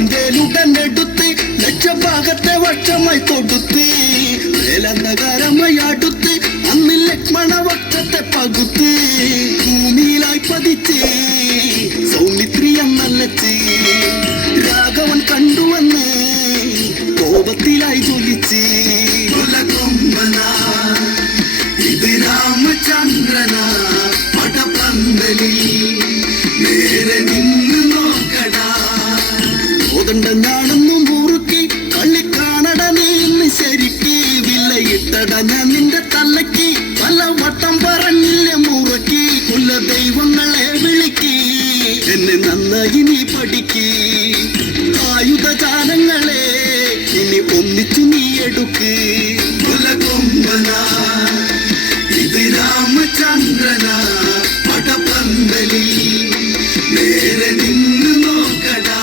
രാവണൻ വേലുടനെടുത്ത് ലക്ഷഭാഗത്തെ വക്ഷമായി കൊടുത്ത് വേലന്ധകാരമായി അടുത്ത് അന്ന് ലക്ഷ്മണ വക്ഷത്തെ പകുത്ത് ഭൂമിയിലായി പതിച്ച് സൗമിത്രി എന്നല്ലച്ച് രാഘവൻ കണ്ടുവന്ന് കോപത്തിലായി ജ്വലിച്ച് ഇത് രാമചന്ദ്രന പടപന്തലിൽ നേരെ നിന്ന് നോക്കടാ കോതണ്ടനാണെന്നു മുറുക്കി കള്ളിക്കാണട നീന്ന് ശരിക്ക് വില്ലയിട്ടട ഞാൻ നിന്റെ തലയ്ക്ക് പല വട്ടം പറഞ്ഞില്ലേ മുറുക്കി കുല ദൈവങ്ങളെ വിളിക്ക് എന്നെ നന്നായി നീ പഠിക്ക് ആയുധജാലങ്ങളെ ഇനി ഒന്നിച്ചു നീ എടുക്ക് ഇത് രാമചന്ദ്രന പടപന്തലിൽ നേരെ നിന്ന് നോക്കടാ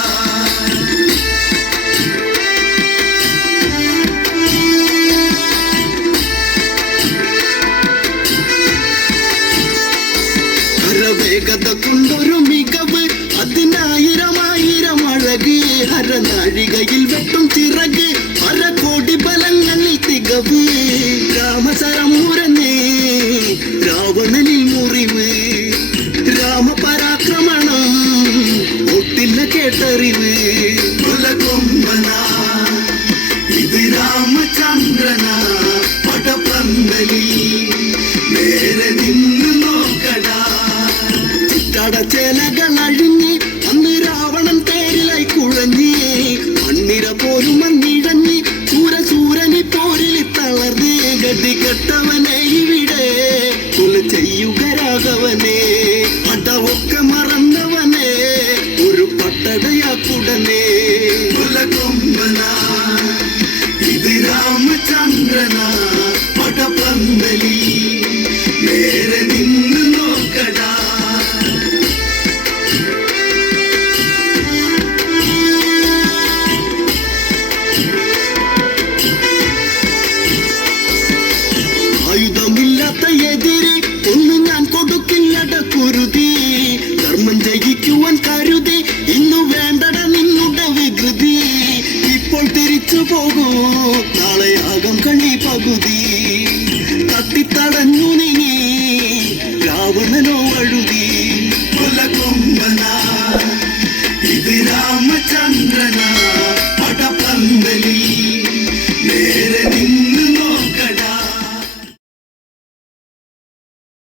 വേഗത കൊണ്ടൊരു മികവ് 10,000 അഴക് ഹരനാഴികയിൽ വെട്ടും ചിറക് പല കോടി ബലങ്ങളിൽ തികവ് രാമസരമൂരന് രാവണനിൽ മുറിവ് രാമപരാക്രമണം ഒട്ടില്ല കേട്ടറിവ് ഇത് രാമചന്ദ്രന പടപന്തലിൽ നേരെ നിന്ന് നോക്കടാ ചേലകൾ അഴിഞ്ഞ് അന്ന് രാവണൻ തേരിലായി കുഴഞ്ഞ് മണ്ണിര പോലും മണ്ണിഴഞ്ഞ് സൂരസൂരനി പോരിൽ തളർന്ന് ഗതി കെട്ടവനെ ഇവിടെ കൊല ചെയ്യുക രാഘവനെ പടവൊക്കെ മറന്നവനെ ഒരു പട്ടടയാക്കുടനെ ഇത് രാമചന്ദ്രന പടപന്തലിൽ നേരെ നിന്ന് നോക്കടാ ആയുധമില്ലാത്ത എതിരെ ഒന്നും ഞാൻ കൊടുക്കില്ലട കുരുതി ധർമ്മം ജയിക്കുവാൻ കരുതി ഇന്നു വേണ്ടട നിന്നുടെ വികൃതി ഇപ്പോൾ തിരിച്ചു പോകൂ നാളെയാകും കണ്ണി പകുതി തട്ടിത്തടഞ്ഞു നീങ്ങി രാവണനോ വഴുതി ഇത് രാമചന്ദ്രന